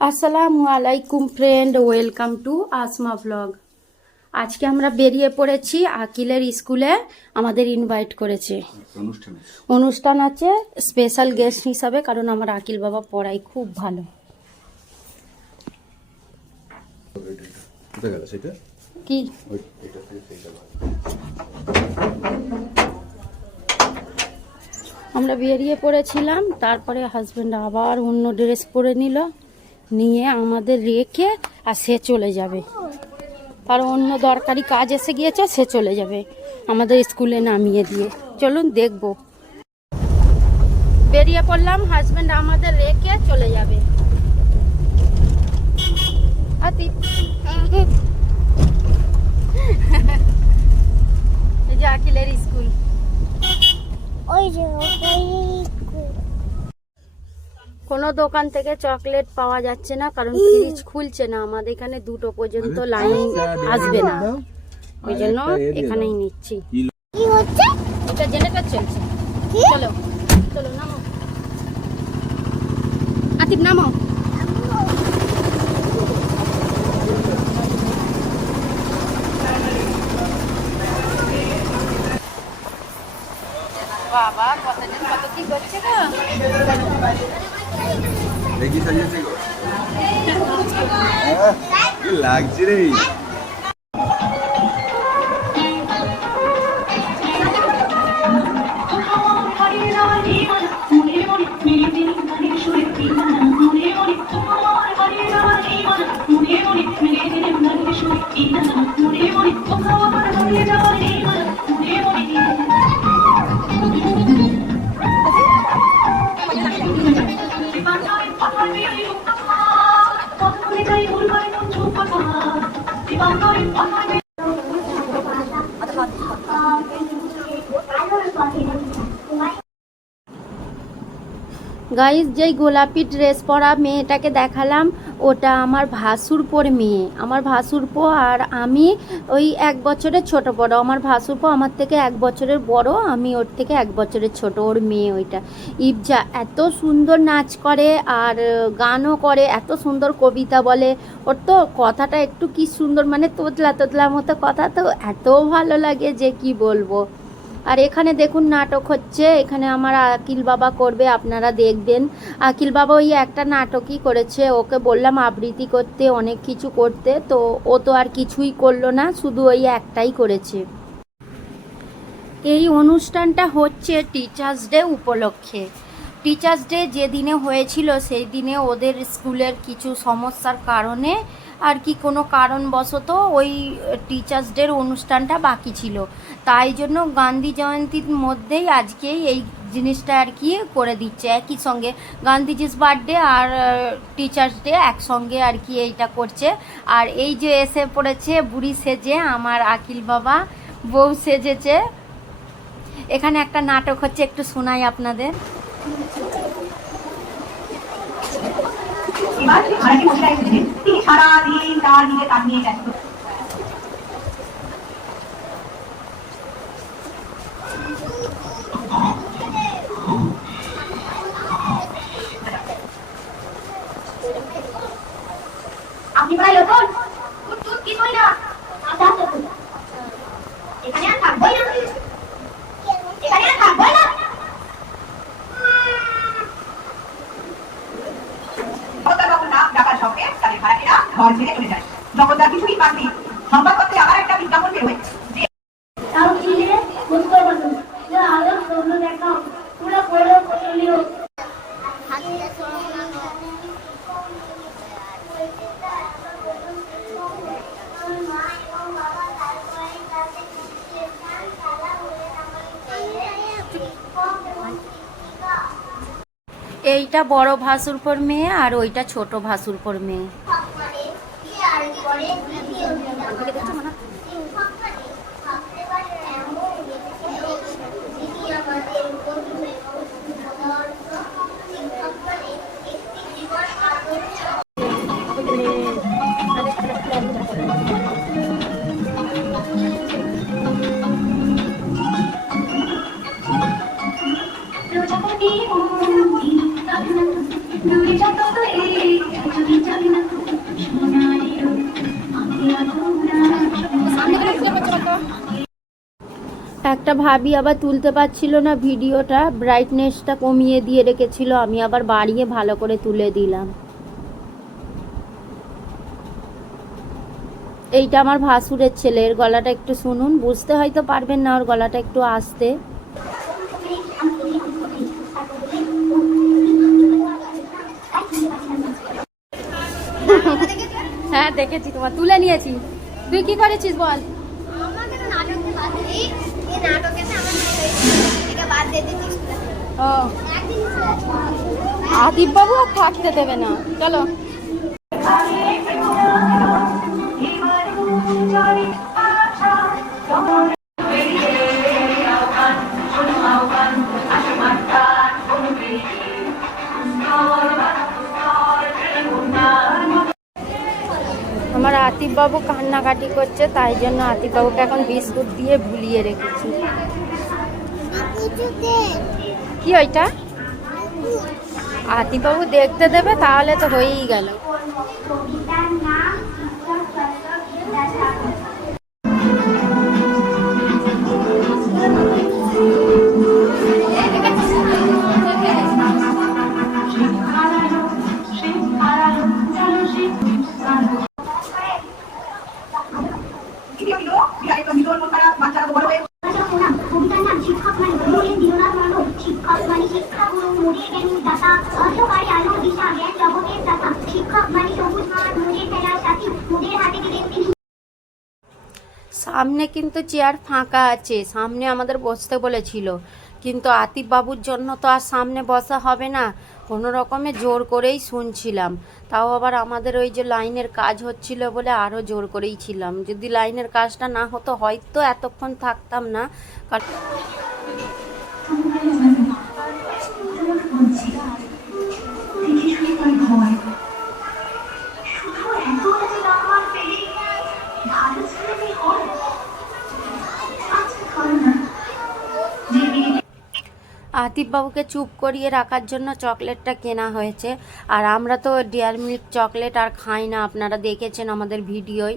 আসসালামু আলাইকুম friend, welcome to Asma blog. আজকে আমরা বেরিয়ে পড়েছি আকিলের স্কুলে। আমাদের ইনভাইট করেছে, অনুষ্ঠান আছে স্পেশাল গেস্ট হিসাবে, কারণ আমার আকিল বাবা পড়াই খুব ভালো। কি আমরা বেরিয়ে পড়েছিলাম, তারপরে হাজবেন্ড আবার অন্য ড্রেস পরে নিয়ে আমাদের রেখে আর সে চলে যাবে, আর অন্য দরকারি কাজ এসে গিয়েছে, সে চলে যাবে আমাদের স্কুলে নামিয়ে দিয়ে। চলুন দেখব। বেরিয়ে পড়লাম, হাজবেন্ড আমাদের রেখে চলে যাবে। এই যে আকিলের স্কুল। কোনো দোকান থেকে চকলেট পাওয়া যাচ্ছে না, কারণ ফ্রিজ খুলছে না। আমাদের এখানে 2টো পর্যন্ত লাইন আসবে না, ওই জন্য এখানেই নিচ্ছি। এটা জেনারেটর চলছে। চলো চলো নামো, আতিফ নামো। বাবা কতদিন কত কি করছে গো। দেখি সাজিয়েছে গো, কি লাগছে রে। গাইস, যেই গোলাপি ড্রেস পরা মেয়েটাকে দেখালাম, ওটা আমার ভাসুরপোর মেয়ে। আমার ভাসুরপো আর আমি ওই 1 বছরের ছোট বড়। আমার ভাসুরপো আমার থেকে 1 বছরের বড়, আমি ওর থেকে 1 বছরের ছোট। ওর মেয়ে ওইটা ইবজা। এত সুন্দর নাচ করে আর গানও করে, এত সুন্দর কবিতা বলে। ওর তো কথাটা একটু কি সুন্দর, মানে তোতলা তোতলা মতো কথা, তো এত ভালো লাগে যে কি বলবো। আর এখানে দেখুন নাটক হচ্ছে, এখানে আমার আকিল বাবা করবে, আপনারা দেখবেন। আকিল বাবা ওই একটা নাটকই করেছে, ওকে বললাম আবৃত্তি করতে, অনেক কিছু করতে, তো ও তো আর কিছুই করলো না, শুধু ওই একটাই করেছে। এই অনুষ্ঠানটা হচ্ছে টিচার্স ডে উপলক্ষে। টিচার্স ডে যেদিনে হয়েছিল সেই দিনে ওদের স্কুলের কিছু সমস্যার কারণে আর কি, কোনো কারণবশত ওই টিচার্স ডের অনুষ্ঠানটা বাকি ছিল। তাই জন্য গান্ধী জয়ন্তীর মধ্যেই আজকেই এই জিনিসটা আর কি করে দিচ্ছে। একই সঙ্গে গান্ধীজির বার্থডে আর টিচার্স ডে একসঙ্গে আর কি এইটা করছে। আর এই যে এসে পড়েছে বুড়ি সেজে আমার আকিল বাবা, বউ সেজেছে। এখানে একটা নাটক হচ্ছে, একটু শোনাই আপনাদের। সারাদিন তার নিজে কাজ নিয়ে ব্যস্ত। আপনি প্রায় নতুন কি করি না, এখানে আর থাকবোই না, এখানে আর থাকবোই না। ঘর ছেড়ে চলে যায়, যখন তার কিছুই বাকি। সংবাদপত্রে আবার একটা বিজ্ঞাপন বেরোয় যে এইটা বড় ভাসুরপোর মেয়ে আর ওইটা ছোট ভাসুরপোর মেয়ে। প্রজাপতি একটা ভাবি আবার তুলতে পারছিল না ভিডিওটা, ব্রাইটনেসটা কমিয়ে দিয়ে রেখেছিল, আমি আবার বাড়িয়ে ভালো করে তুলে দিলাম। এইটা আমার ভাসুরের ছেলে, এর গলাটা একটু শুনুন, বুঝতে হয়তো পারবেন না, ওর গলাটা একটু আস্তে। হ্যাঁ দেখেছি, তোমার তুলে নিয়েছি। তুই কি করেছিস বল? ও, আদিব বাবু আর থাকতে দেবে না, চলো। আমার আতিফ বাবু কান্নাকাটি করছে, তাই জন্য আতিফ বাবুকে এখন বিস্কুট দিয়ে ভুলিয়ে রেখেছি। কি ওইটা? আতিফ বাবু দেখতে দেবে, তাহলে তো হয়েই গেল। কবিতার নাম শিক্ষক মানে গুরুলেন দীননাথ মানব। শিক্ষক মানে শিক্ষা গুরু মুড়িয়ে জ্ঞানী দাতা, অন্ধকারে আলো দিশা জ্ঞান জগতের দাতা। শিক্ষক মানে সবুজ মাঠ মুড়িয়ে ফেরার সাথী, মুড়িয়ে হাতে দিলেন তিনি। সামনে কিন্তু চেয়ার ফাঁকা আছে, সামনে আমাদের বসতে বলেছিল, কিন্তু আতিফ বাবুর জন্য তো আর সামনে বসা হবে না, কোনো রকমে জোর করেই শুনছিলাম। তাও আবার আমাদের ওই যে লাইনের কাজ হচ্ছিল বলে আরও জোর করেই ছিলাম। যদি লাইনের কাজটা না হতো হয়তো এতক্ষণ থাকতাম না। আতিফ বাবুকে চুপ করিয়ে রাখার জন্য চকলেটটা কেনা হয়েছে। আর আমরা তো ডেয়ারি মিল্ক চকলেট আর খাই না, আপনারা দেখেছেন আমাদের ভিডিওয়।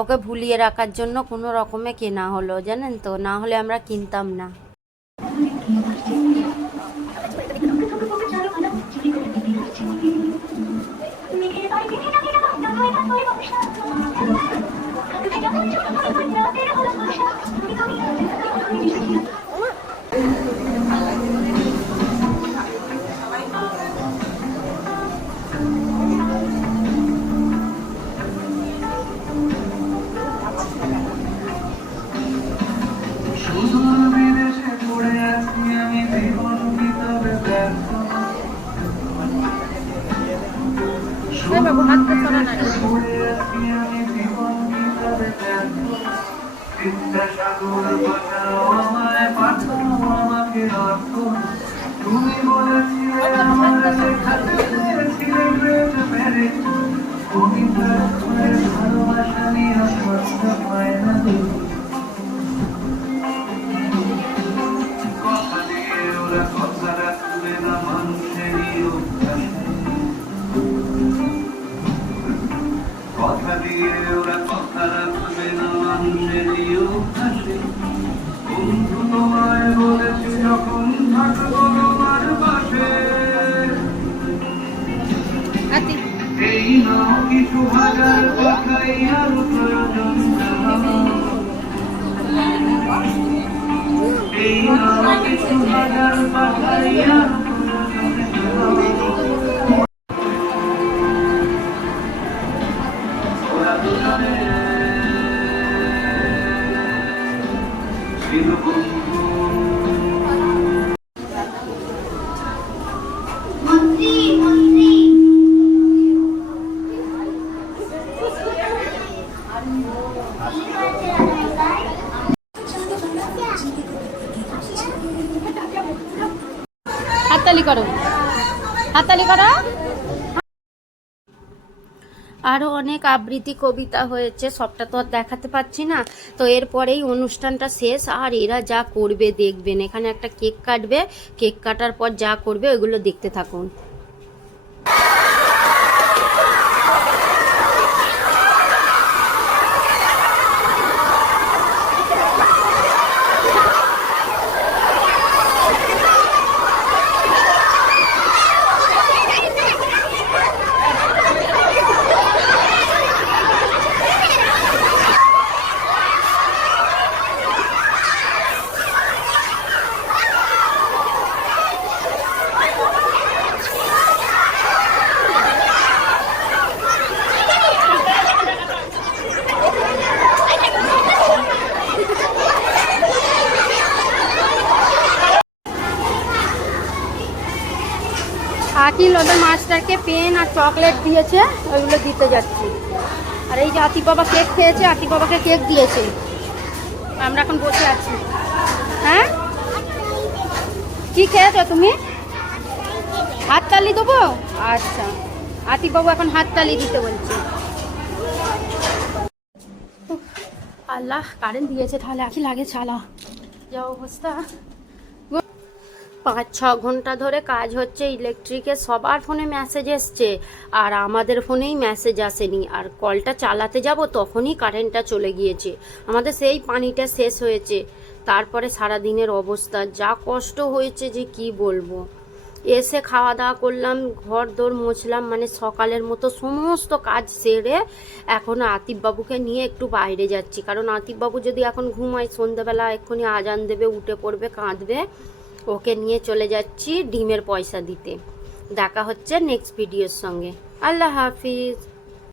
ওকে ভুলিয়ে রাখার জন্য কোনো রকমে কেনা হলো, জানেন তো, না হলে আমরা কিনতাম না। তুমি বলেছিলে আমার শেখাতে চেয়েছিলে তুমি ভালোবাসা নিয়ে স্বচ্ছ পায় না, কথা দিয়ে ওরা কথা রাখবে না মানুষেরই অভ্যাসে, কথা দিয়ে ওরা কথা রাখবে না মানুষেরই অভ্যাসে। বন্ধু তোমায় বলেছি যখন থাকবো তোমার পাশে, এই নাও কিছু হাজার কথাই আর প্রয়োজন এই নাও কিছু হাজার কথাই আর ওরা দুজনে ছিল বন্ধু। মন্ত্রী মন্ত্রী হাততালি করো, হাততালি করো। আরও অনেক আবৃত্তি কবিতা হয়েছে, সবটা তো আর দেখাতে পাচ্ছি না। তো এরপরেই অনুষ্ঠানটা শেষ, আর এরা যা করবে দেখবেন। এখানে একটা কেক কাটবে, কেক কাটার পর যা করবে ওইগুলো দেখতে থাকুন। নিখিল ওদের মাস্টারকে পেন আর চকলেট দিয়েছে, ওইগুলো দিতে যাচ্ছি। আর এই যে আতিফ বাবা কেক খেয়েছে, আতিফ বাবাকে কেক দিয়েছে, আমরা এখন বসে আছি। হ্যাঁ, কি খেয়েছো তুমি? হাততালি দেবো? আচ্ছা, আতিফ বাবু এখন হাততালি দিতে বলছে। আল্লাহ, কারেন্ট দিয়েছে, তাহলে কি লাগে চালা, যা অবস্থা। 5-6 ঘন্টা ধরে কাজ হচ্ছে ইলেকট্রিকে, সবার ফোনে মেসেজ এসছে আর আমাদের ফোনেই মেসেজ আসেনি। আর কলটা চালাতে যাব তখনই কারেন্টটা চলে গিয়েছে, আমাদের সেই পানিটা শেষ হয়েছে। তারপরে সারা দিনের অবস্থা যা কষ্ট হয়েছে যে কি বলবো। এসে খাওয়া দাওয়া করলাম, ঘর দোর মুছলাম, মানে সকালের মতো সমস্ত কাজ সেরে এখন আতিফ বাবুকে নিয়ে একটু বাইরে যাচ্ছি। কারণ আতিফ বাবু যদি এখন ঘুমায়, সন্ধ্যাবেলা এক্ষুনি আজান দেবে, উঠে পড়বে, কাঁদবে। ওকে নিয়ে চলে যাচ্ছি ডিমের পয়সা দিতে। দেখা হচ্ছে নেক্সট ভিডিওর সঙ্গে। আল্লাহ হাফিজ।